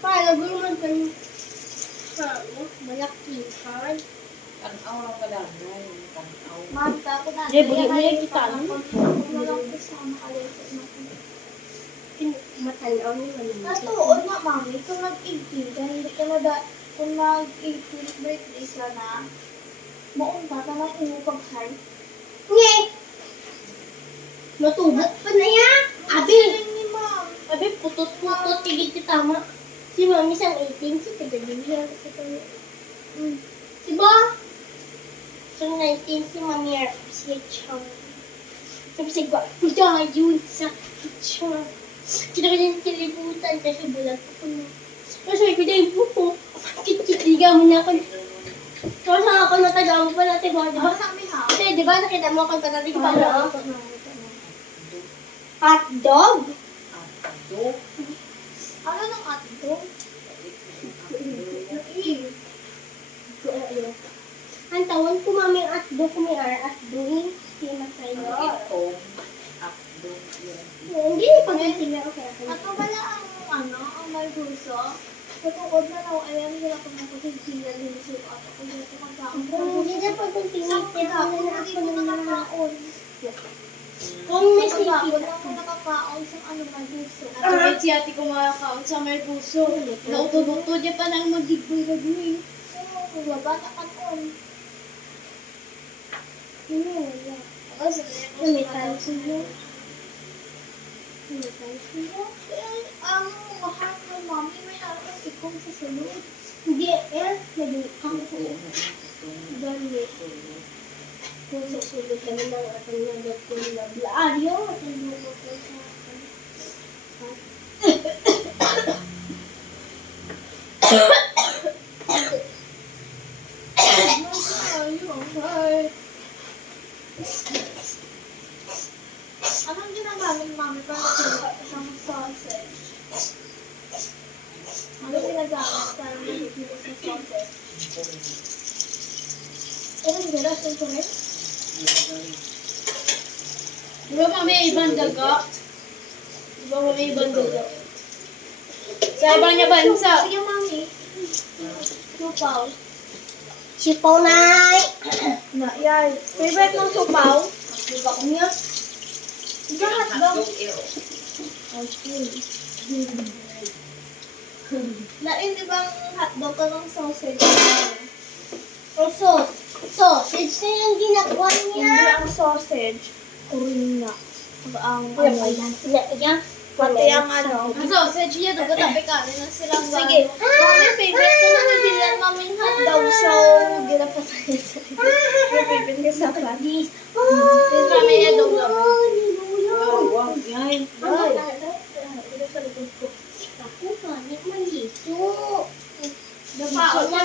Paano ba naman kami malakihan? Tanaw lang ka lang. Tanaw. Manta ko na. Buli-buli kita. Walang kasama kalito na ko. Matanaw niyo naman. Natuon na, mami. Kung nag-18 ka, hindi ka kung nag-18 birthday ka na, maunta ka na tinupag-heart. Nge! Matubok pa na yan! Abi! Ni ma'am. Abi, putot-putot. Tigit si tama. Si mami sang 18, si Tagadiya. Si ba? Sang 19, si mami si Chang. Sabi si Gwa, yun sa Chang. Kita ka din kilibutan kasi bulag ko na. Kasi ko din po. Kitiga mo na ako. Kasi ako nataga mo pa natin ba? Diba? Kasi diba nakita mo ako pa natin pa na? Hotdog? Hotdog? Ano ng hotdog? Ang tawon ko mami ang hotdog, may hotdog. Hindi matay Ano na. ito? Hotdog yan. Hindi, pag-intinga ko kaya. Ato pala ang malguso. Natukod na lang, ayan nila kung nakusinsilan din sa ato. Kung ito magkaon. Hindi na pag-intinga. Kaya Kung hindi mo nakakaon. Kung may Kung sipit ako nakakaon sa malguso. At si ate ko makakaon sa may puso. Nautubok-to niya pa nang magigboy-gagoy. Kung waba na katon. may tanso mo. Ang mahal ng mami, may araw ikong sa sulod. Hindi, may ang po. Dali. Kung sa sulod kami ng ating nagat ko na blaaryo, ating lumo ko sa akin. Anong ginagamit mami para sa isang sausage? Anong ginagamit para magiging sa sausage? Anong garas ng kulit? Di ba mami ibang daga? Di ba mami ibang daga? Sa iba niya bansa. Sige mami. Supaw. Sipaw na! Na, yan. Favorite ng supaw? Di ba ko niya? Diba hotdog? Lain di ba ang hotdog ka ng sausage? O sauce. Sausage na yung ginagawa niya. Hindi ang sausage. Kurin na. Ang Yan. pati ang ano. Ang sausage niya, dugo tabi ka. Ano silang Sige. Mami, favorite ko na nabilan mami yung hotdog. So, gila pa tayo sa yung favorite ko sa patis. Yung mami niya dugo. Wag yan. Ako, panik malito. Nakaon mo.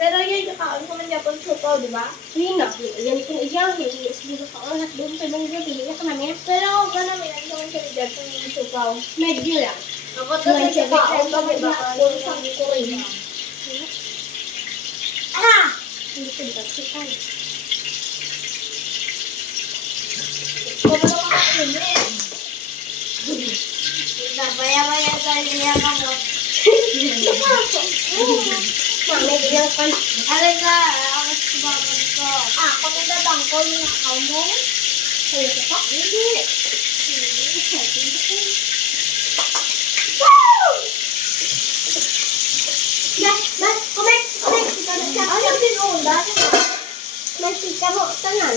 Pero yun, nakaon mo man Japan supaw, di ba? Sina, yan kung iyang, hindi ka ang doon pa ng gabi, hindi ka namin. Pero ka namin, ang tawag sa ligat ng supaw. Medyo lang. Ako to sa supaw, kami ba? Kung sa kurin. Hindi ko nagsikan. Kung ano makakainin. Baya-baya tayo niya ka mo. Mami, ilang kan. Aray ka, ako sa babag ko. Kung nagdadang ko, yung nakaw mo. Kaya ka pa? Hindi. Kumek! Ayaw din unda. Masika mo, tanan.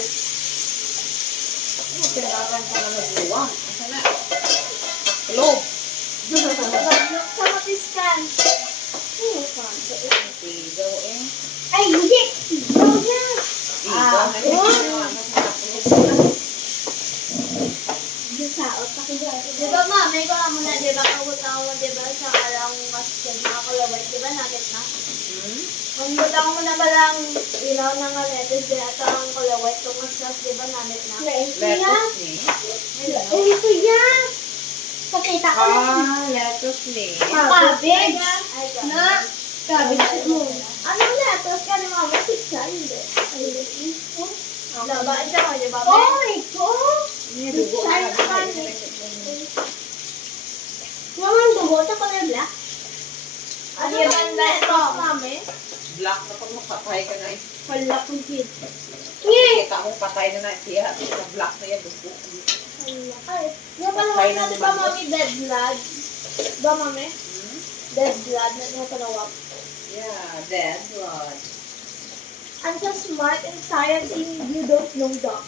Kailangan ka na nagluwang. Asa na? Hello? Sa matiskan. Tigaw eh. Ay, hindi! Ikaw na! Tigaw. Saot pa ko dyan. Di ba ma, may ko mo na, di ba kawutaw mo, di ba, sa alang mas mga kalaway, di ba, nakit na? Kung butang mo na balang ilaw ng lettuce, di ata ang kalaway, kung mas di ba, nakit na? Naito yan. Lettuce ni. Naito yan. Pakita ko na. Lettuce ni. Cabbage. Ay, Na. Cabbage mo. anong lettuce ka ni mama? Pizza, hindi. Ay, ito. Laba, isa ko, di ba? Oh, ito. Niya dugo na lang. Naman dugo, ito color black. Ano yan ba ito? Mami? Black na pag mapatay ka na. Wala kong kid. Kita mo patay na na siya. Sa black na yan, dugo. Ay, napalawak na di ba mami dead blood? Ba mami? Dead blood na napalawak. Yeah, dead blood. I'm so smart in science and you don't know that.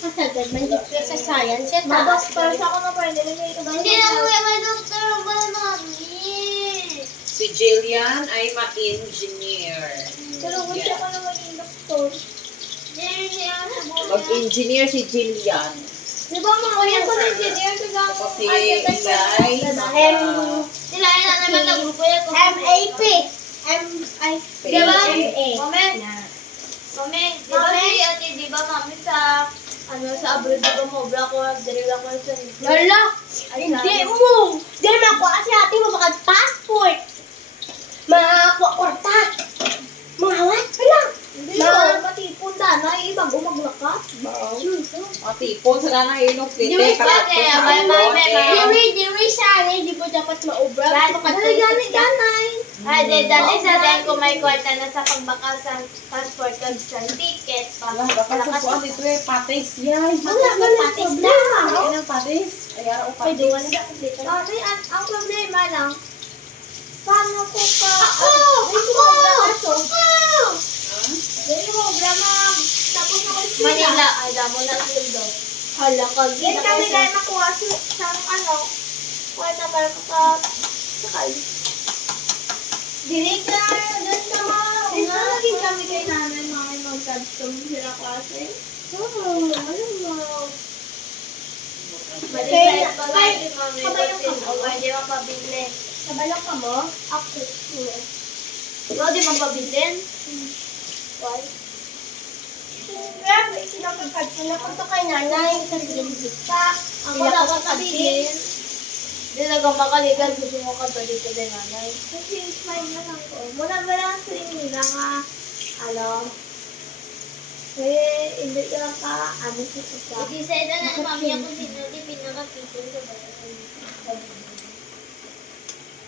Kasagad, mandip ka sa science. Yan Ma-doctor sa ako na pa, hindi na ito. Hindi na mo yung doktor ba, mami? Si Jillian ay ma-engineer. Pero gusto ko na maging doktor. Hindi siya sa buhay. Mag-engineer si Jillian. Di ba mga yan ko engineer kaya Tapos si Eli. Sila na naman ng grupo yan. MAP. Di ba? Mami, mami, di ba si ate, di ba mami sa sa abroad di ba mo bra ko dire lang ko sa Lala! Hindi mo! Hindi makuha si ate mo baka passport. Makakuha kwarta. Mga what? Wala! hindi mo pati punta na ibang umaglaka. Matipon sa nanay ilong Di tite. ba siya? Diri siya. Hindi po dapat maubra. Ganay. Ay, dali sa dahil kung may kwarta na sa pagbaka sa passport kag sa ticket. Wala, dapat sa buwan dito eh, patis. Yay! Wala patis na. Ay, ng patis. Ayara o Pwede wala patis. na complete. Mami, ang problema lang, paano ko pa... Ako! Dili mo grama. Tapos na ko sila. Manila. Ay, damo na sildo. Hala, kag Yan kami dahil nakuha sa kwarta para sakay. Dili ka. Doon ka Ito lagi kami kay nanay mga mag-custom sila klase. Oo, alam mo. Kaya- Mali sa kaya- mami. kabayan ka mo? O, hindi mapabili. Sabalak ka mo? Ako. Ikaw di mapabilin? Why? Grabe, sila mag-custom na Ito kay nanay. Sa pinigit ka. Ang Sila wala ko ko sabihin. sabihin. Di na ka makaligan. Gusto mo ka to dito din nanay. Kasi fine na lang ko. Muna ba lang sa inyo na nga, alam, hindi ka ano sa isa. I-decide na ng mami ako sino di pinaka-pisan sa bayan.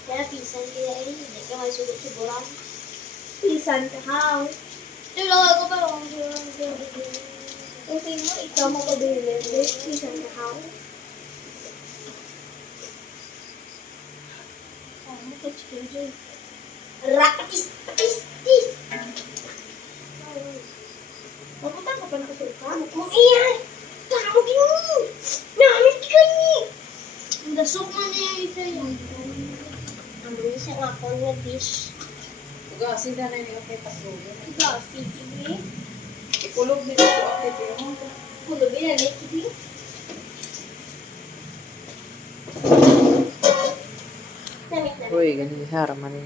Kaya pisan kaya hindi ka may sugot-suguran. Pisan ka, how? Pero ako pa kung Kasi mo, ikaw mo pabili. Pisan ka, how? Rakatis! Tis! Tis! Mapunta ka pa na kasi ka? Kung iyan! Tawagin mo! Namit ka ni! Dasok mo niya yung isa yun. Ang bilis ang ako na dish. Ugasin na nanay okay pasluyo. Ikaw, sige. Ikulog dito sa okay pero. Kulubin na nakikita. Namit na. Uy, ganun sa haraman